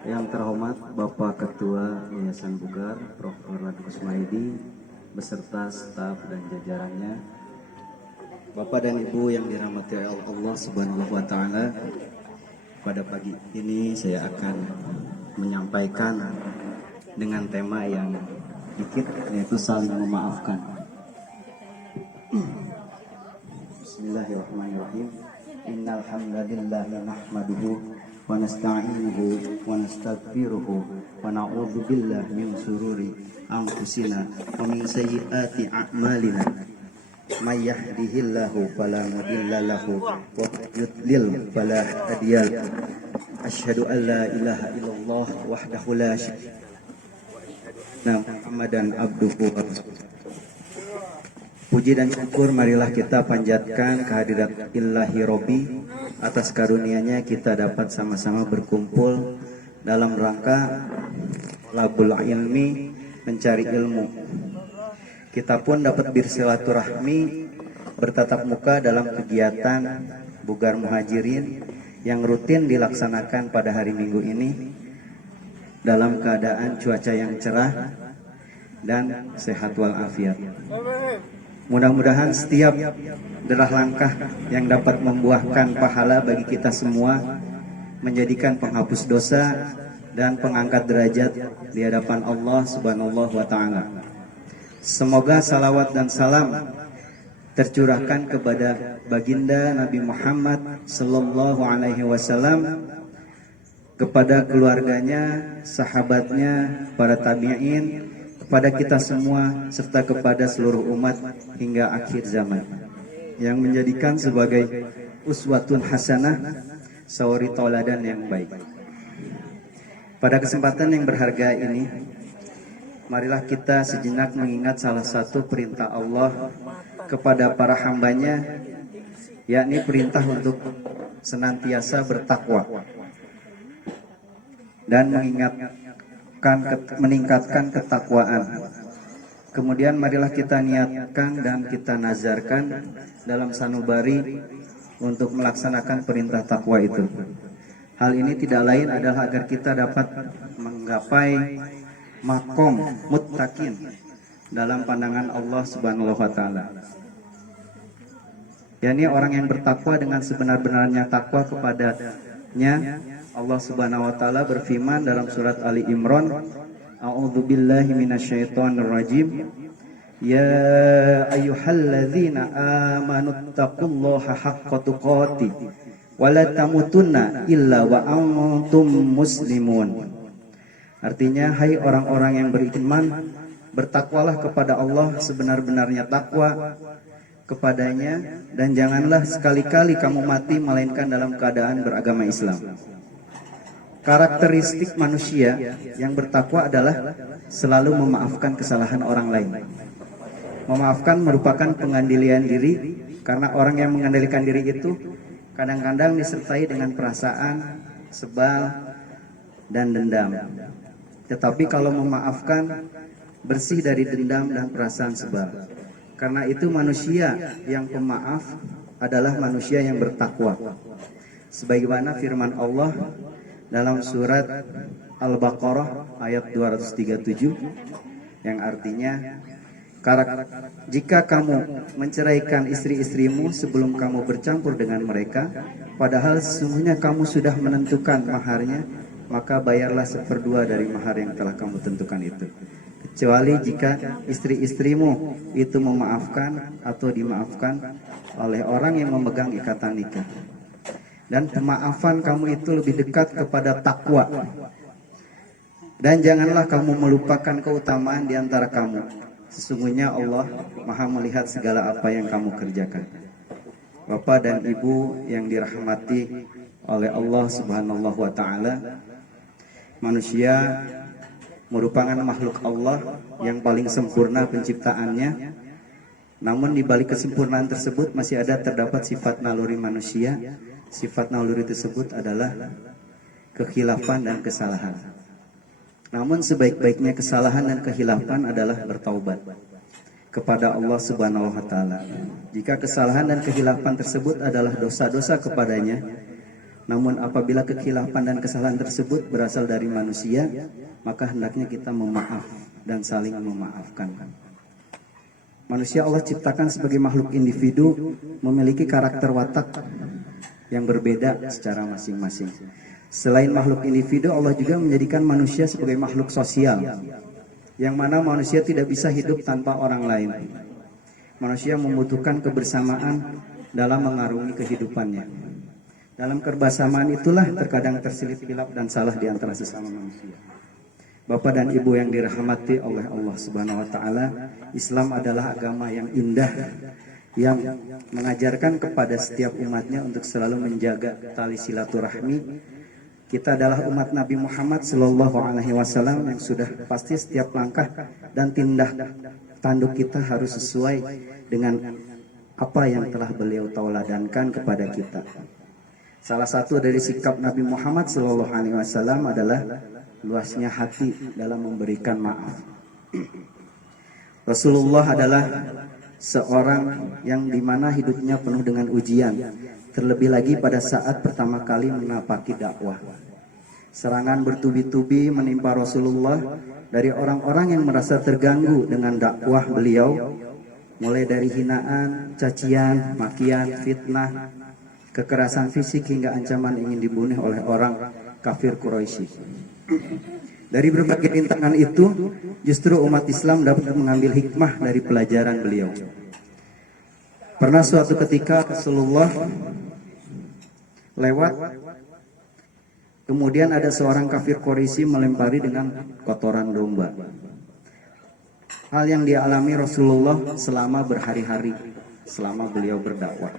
Yang terhormat Bapak Ketua Yayasan Bugar, Prof. Orlando Kusmaidi, beserta staf dan jajarannya, Bapak dan Ibu yang dirahmati Allah Subhanahu wa Ta'ala. Pada pagi ini saya akan menyampaikan dengan tema yang dikit, yaitu saling memaafkan. Bismillahirrahmanirrahim. Innal hamdalillah nahmaduhu wa nasta'inuhu wa nastaghfiruhu wa na'udzu billahi min shururi anfusina wa min sayyiati a'malina. May yahdihillahu fala mudilla lahu wa yudlil fala hadiya lahu. Asyhadu an la ilaha illallah wahdahu la syarika lahu Muhammadan abduhu wa rasuluh. Puji dan syukur marilah kita panjatkan kehadirat Ilahi Robbi atas karunia-Nya kita dapat sama-sama berkumpul dalam rangka labul ilmi, mencari ilmu. Kita pun dapat bersilaturahmi, bertatap muka dalam kegiatan Bugar Muhajirin yang rutin dilaksanakan pada hari Minggu ini dalam keadaan cuaca yang cerah dan sehat walafiat. Mudah-mudahan setiap derah langkah yang dapat membuahkan pahala bagi kita semua, menjadikan penghapus dosa dan pengangkat derajat di hadapan Allah Subhanahu wa Ta'ala. Semoga salawat dan salam tercurahkan kepada baginda Nabi Muhammad Sallallahu Alaihi Wasallam, kepada keluarganya, sahabatnya, para tabi'in, kepada kita semua, serta kepada seluruh umat hingga akhir zaman, yang menjadikan sebagai uswatun hasanah, sawari tauladan yang baik. Pada kesempatan yang berharga ini, marilah kita sejenak mengingat salah satu perintah Allah kepada para hambanya, yakni perintah untuk senantiasa bertakwa dan meningkatkan ketakwaan. Kemudian marilah kita niatkan dan kita nazarkan dalam sanubari untuk melaksanakan perintah takwa itu. Hal ini tidak lain adalah agar kita dapat menggapai makom muttaqin dalam pandangan Allah Subhanahu wa Ta'ala. yakni orang yang bertakwa dengan sebenar-benarnya takwa kepadanya. Allah Subhanahu wa Ta'ala berfirman dalam surat Ali Imran, A'udzubillahi minasyaitonirrajim. Ya ayyuhalladzina amanu taqullaha haqqa tuqatih wa la tamutunna illa wa antum muslimun. Artinya, hai orang-orang yang beriman, bertakwalah kepada Allah sebenar-benarnya takwa kepadanya, dan janganlah sekali-kali kamu mati melainkan dalam keadaan beragama Islam. Karakteristik manusia yang bertakwa adalah selalu memaafkan kesalahan orang lain. Memaafkan merupakan pengandaian diri, karena orang yang mengandalkan diri itu kadang-kadang disertai dengan perasaan sebal dan dendam. Tetapi kalau memaafkan, bersih dari dendam dan perasaan sebal. Karena itu manusia yang pemaaf adalah manusia yang bertakwa. Sebagaimana firman Allah dalam surat Al-Baqarah ayat 237 yang artinya, jika kamu menceraikan istri-istrimu sebelum kamu bercampur dengan mereka, padahal sesungguhnya kamu sudah menentukan maharnya, maka bayarlah 1/2 dari mahar yang telah kamu tentukan itu. Kecuali jika istri-istrimu itu memaafkan atau dimaafkan oleh orang yang memegang ikatan nikah. Dan pemaafan kamu itu lebih dekat kepada takwa. Dan janganlah kamu melupakan keutamaan di antara kamu. Sesungguhnya Allah Maha melihat segala apa yang kamu kerjakan. Bapak dan Ibu yang dirahmati oleh Allah Subhanahu wa Ta'ala, manusia merupakan makhluk Allah yang paling sempurna penciptaannya. Namun di balik kesempurnaan tersebut masih terdapat sifat naluri manusia. Sifat naluri tersebut adalah kekhilafan dan kesalahan. Namun sebaik-baiknya kesalahan dan kekhilafan adalah bertaubat kepada Allah Subhanahu wa Ta'ala. Jika kesalahan dan kekhilafan tersebut adalah dosa-dosa kepadanya, Namun apabila kekhilafan dan kesalahan tersebut berasal dari manusia, maka hendaknya kita memaaf dan saling memaafkan. Manusia Allah ciptakan sebagai makhluk individu, memiliki karakter watak yang berbeda secara masing-masing. Selain makhluk individu, Allah juga menjadikan manusia sebagai makhluk sosial, yang mana manusia tidak bisa hidup tanpa orang lain. Manusia membutuhkan kebersamaan dalam mengarungi kehidupannya. Dalam kebersamaan itulah terkadang terselip hilaf dan salah di antara sesama manusia. Bapak dan Ibu yang dirahmati oleh Allah Subhanahu wa taala, Islam adalah agama yang indah yang mengajarkan kepada setiap umatnya untuk selalu menjaga tali silaturahmi. Kita adalah umat Nabi Muhammad sallallahu alaihi wasallam yang sudah pasti setiap langkah dan tindak tanduk kita harus sesuai dengan apa yang telah beliau tauladankan kepada kita. Salah satu dari sikap Nabi Muhammad sallallahu alaihi wasallam adalah luasnya hati dalam memberikan maaf. Rasulullah adalah seorang yang dimana hidupnya penuh dengan ujian, terlebih lagi pada saat pertama kali menapaki dakwah. Serangan bertubi-tubi menimpa Rasulullah dari orang-orang yang merasa terganggu dengan dakwah beliau, mulai dari hinaan, cacian, makian, fitnah, kekerasan fisik hingga ancaman ingin dibunuh oleh orang kafir Quraisy. Dari berbagai rintangan itu, justru umat Islam dapat mengambil hikmah dari pelajaran beliau. Pernah suatu ketika Rasulullah lewat, kemudian ada seorang kafir Quraisy melempari dengan kotoran domba. Hal yang dialami Rasulullah selama berhari-hari, selama beliau berdakwah.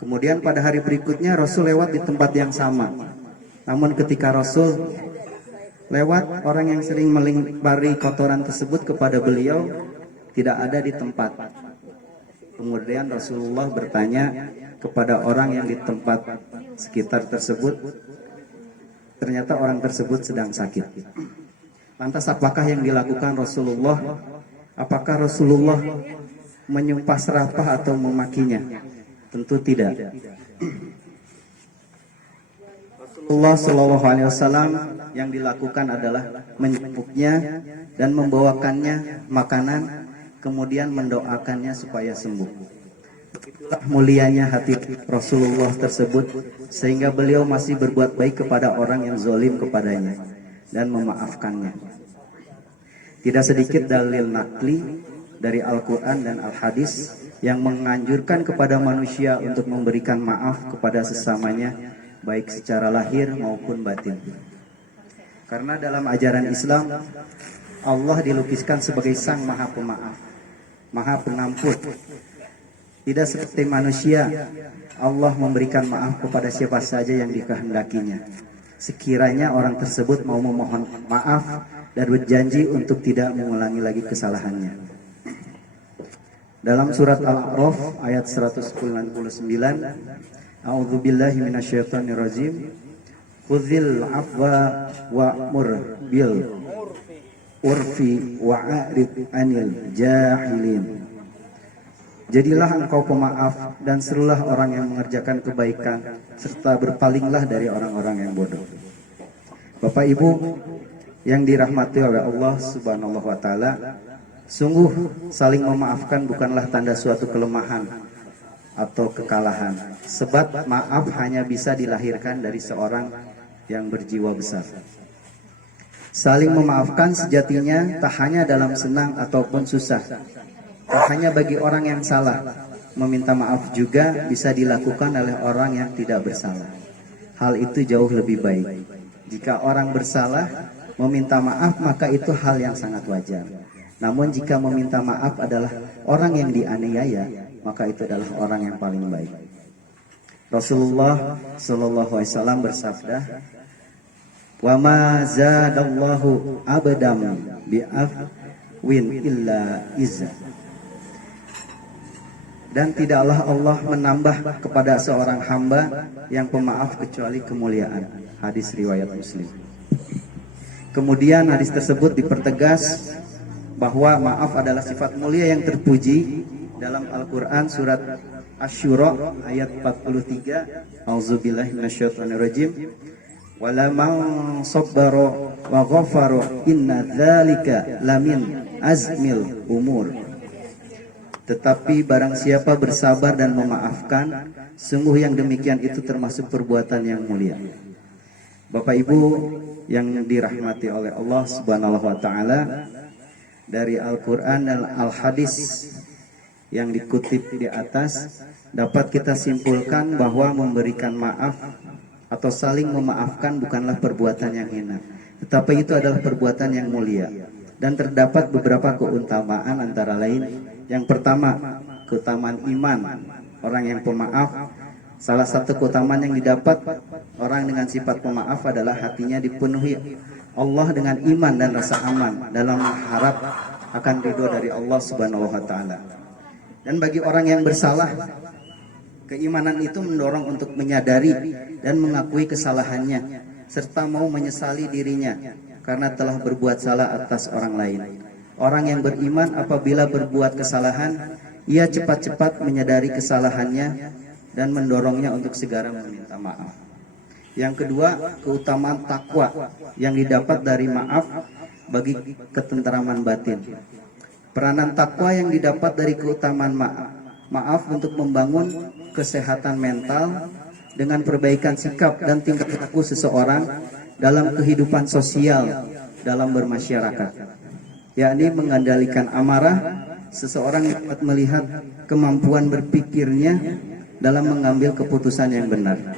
Kemudian pada hari berikutnya Rasul lewat di tempat yang sama. Namun ketika Rasul lewat, orang yang sering melempari kotoran tersebut kepada beliau tidak ada di tempat. Kemudian Rasulullah bertanya kepada orang yang di tempat sekitar tersebut. Ternyata orang tersebut sedang sakit. Lantas apakah yang dilakukan Rasulullah? Apakah Rasulullah menyumpah serapah atau memakinya? Tentu tidak. Rasulullah Shallallahu Alaihi Wasallam yang dilakukan adalah menjemputnya dan membawakannya makanan, kemudian mendoakannya supaya sembuh. Itulah mulianya hati Rasulullah tersebut, sehingga beliau masih berbuat baik kepada orang yang zalim kepadanya dan memaafkannya. Tidak sedikit dalil nakli dari Al-Quran dan Al-Hadis yang menganjurkan kepada manusia untuk memberikan maaf kepada sesamanya, baik secara lahir maupun batin. Karena dalam ajaran Islam, Allah dilukiskan sebagai Sang Maha Pemaaf, Maha Pengampun. Tidak seperti manusia, Allah memberikan maaf kepada siapa saja yang dikehendakinya, sekiranya orang tersebut mau memohon maaf dan berjanji untuk tidak mengulangi lagi kesalahannya. Dalam surat Al-A'raf ayat 199, A'udzubillahi minasyaitonirrajim. Khudhil afwa wa'mur bil urfi wa'arid anil jahilin. Jadilah engkau pemaaf dan serulah orang yang mengerjakan kebaikan, serta berpalinglah dari orang-orang yang bodoh. Bapak Ibu yang dirahmati oleh Allah Subhanahu wa taala, sungguh saling memaafkan bukanlah tanda suatu kelemahan atau kekalahan, sebab maaf hanya bisa dilahirkan dari seorang yang berjiwa besar. Saling memaafkan sejatinya tak hanya dalam senang ataupun susah, tak hanya bagi orang yang salah. Meminta maaf juga bisa dilakukan oleh orang yang tidak bersalah. Hal itu jauh lebih baik. Jika orang bersalah meminta maaf, maka itu hal yang sangat wajar. Namun jika meminta maaf adalah orang yang dianiaya, maka itu adalah orang yang paling baik. Rasulullah Shallallahu Alaihi Wasallam bersabda, "Wa ma zadallahu abdam bi'afwin illa izza." Dan tidaklah Allah menambah kepada seorang hamba yang pemaaf kecuali kemuliaan. Hadis riwayat Muslim. Kemudian hadis tersebut dipertegas bahwa maaf adalah sifat mulia yang terpuji dalam Al-Quran surat Asy-Syura ayat 43. Auzubillahi minasyaitonirrajim. Wala man sabbara wa ghafara inna dzalika lamin azmil umur. Tetapi barang siapa bersabar dan memaafkan, sungguh yang demikian itu termasuk perbuatan yang mulia. Bapak Ibu yang dirahmati oleh Allah Subhanahu wa taala, dari Al-Qur'an dan Al-Hadis yang dikutip di atas dapat kita simpulkan bahwa memberikan maaf atau saling memaafkan bukanlah perbuatan yang hina, tetapi itu adalah perbuatan yang mulia. Dan terdapat beberapa keutamaan, antara lain yang pertama, keutamaan iman orang yang pemaaf. Salah satu keutamaan yang didapat orang dengan sifat pemaaf adalah hatinya dipenuhi Allah dengan iman dan rasa aman dalam mengharap akan ridho dari Allah Subhanahu wa taala. Dan bagi orang yang bersalah, keimanan itu mendorong untuk menyadari dan mengakui kesalahannya serta mau menyesali dirinya karena telah berbuat salah atas orang lain. Orang yang beriman apabila berbuat kesalahan, ia cepat-cepat menyadari kesalahannya dan mendorongnya untuk segera meminta maaf. Yang kedua, keutamaan takwa yang didapat dari maaf bagi ketenteraman batin. Peranan takwa yang didapat dari keutamaan maaf untuk membangun kesehatan mental dengan perbaikan sikap dan tingkah laku seseorang dalam kehidupan sosial dalam bermasyarakat, yakni mengendalikan amarah. Seseorang dapat melihat kemampuan berpikirnya dalam mengambil keputusan yang benar,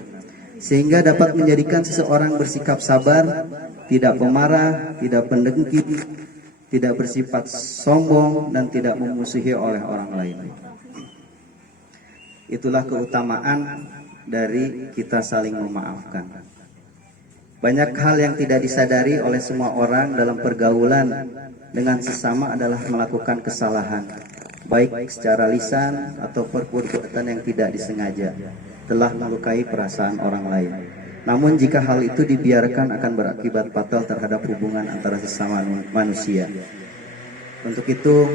sehingga dapat menjadikan seseorang bersikap sabar, tidak pemarah, tidak pendengki, tidak bersifat sombong, dan tidak memusuhi oleh orang lain. Itulah keutamaan dari kita saling memaafkan. Banyak hal yang tidak disadari oleh semua orang dalam pergaulan dengan sesama adalah melakukan kesalahan, baik secara lisan atau perbuatan yang tidak disengaja, telah melukai perasaan orang lain. Namun jika hal itu dibiarkan akan berakibat fatal terhadap hubungan antara sesama manusia. Untuk itu,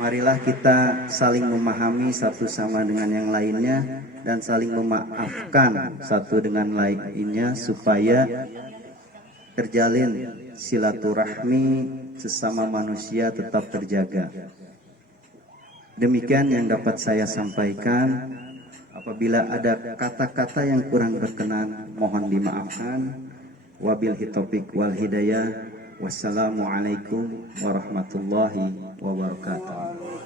marilah kita saling memahami satu sama dengan yang lainnya dan saling memaafkan satu dengan lainnya supaya terjalin silaturahmi sesama manusia tetap terjaga. Demikian yang dapat saya sampaikan. Apabila ada kata-kata yang kurang berkenan, mohon dimaafkan. Wabillahi taufiq wal hidayah. Wassalamualaikum warahmatullahi wabarakatuh.